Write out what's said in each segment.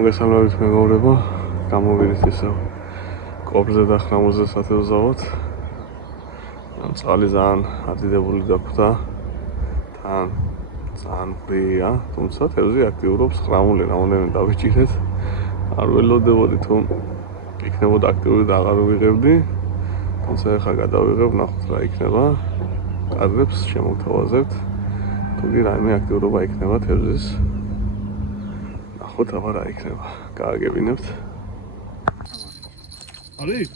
მოგესალმებით მეგობრებო, გამოვიდით ისევ კოპრზე და ხრამულზე სათევზავოთ. Წყალი ძალიან ადიდებული დაგვდა, თან ძალიან ბრია, თუმცა თევზი აქტიურობს, ხრამული რამოდენიმე დავიჭირეთ. არ ველოდებოდი თუ იქნებოდა აქტიური და აღარ ვიღებდი, თუმცა ახლა გადავიღებ, ნახოთ რა იქნება. კადრებს შემოგთავაზებთ, თუ კი რაიმე აქტიურობა იქნება თევზის. ნახოთ აბა რა იქნება, გააგებინებთ. არის?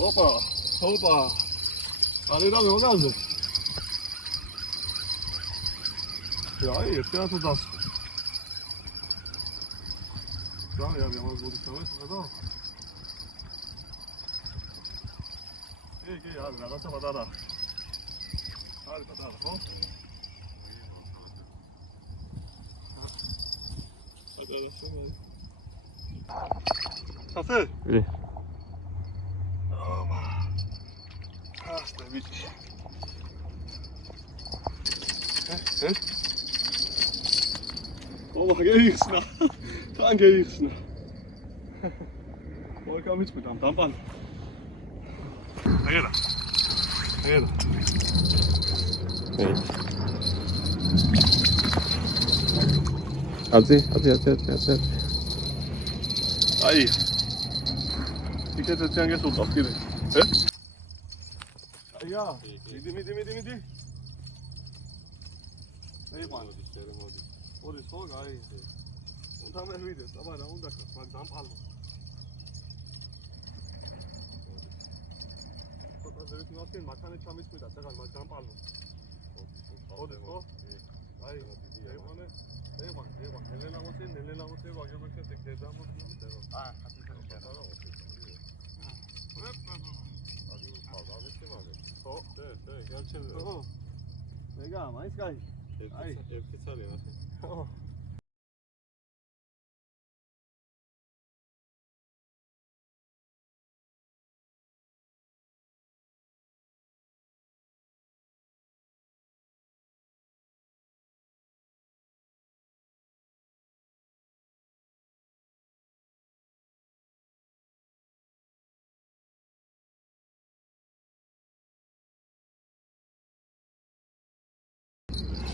Opa, არის რა მეონაზე? აი, ერთად თუ დას. ძალიან ამას მოდიხავენ, ხოდა? კი, არის რაღაცა პატარა. არის პატარა, ხო? Café? Oui. Ah, c'était vite. Oh, geïxna. Tan geïxna. Mooi kan iets met aan tampan. Hierda. Hey. Ati. Ai. Dikkat edeceğin sultan gibi. He? Ya. Midi. Eyvallah. Ori soğuk ay. Ondan ben video. Ama da onda kal. Bak dam alma. Fotoğrafı çekerken makane çamış mıydı? Sakal bak dam alma. Ori soğuk. Ay. Eyvallah. Neler avutayım bak yoksa tek ceza mı diyorum. Ah, hadi sen de. Legal, mais cai. Aí. Eu fiquei sabendo.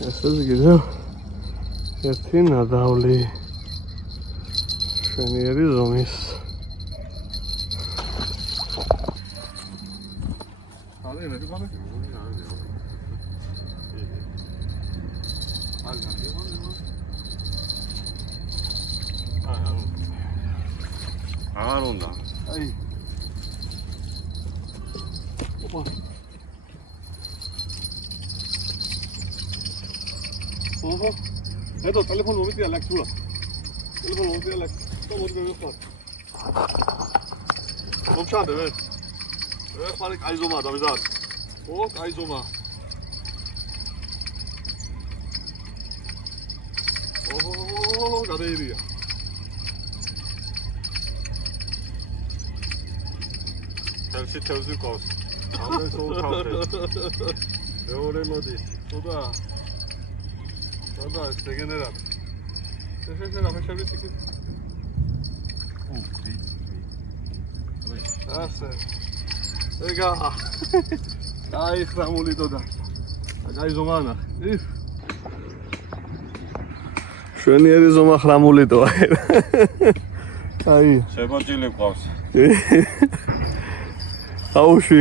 Estas gidiyor. Ertin adavli. Şeniyeri zomis. Hadi ne bana? Ağır ondan. Ay. Opa. Oho. Edo, telefon momenti Alex pura. Telefon momenti Alex. Tam orada yok. Komşan evet. Evet, fark ayzoma da bizar. Ok ayzoma. Oho, gadeydi ya. Tevzi kos. Ama soğuk kaldı. Öyle modi. O da. Sada, este general. Se la fecha bici. Asta. Ega. Ai, xramuli doda. Ai zomana. Შენიერი ზომა ხრამული დო. აი. შეფოთილი ყავს. აუში.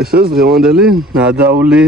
ეს დღევანდელი ნადავლი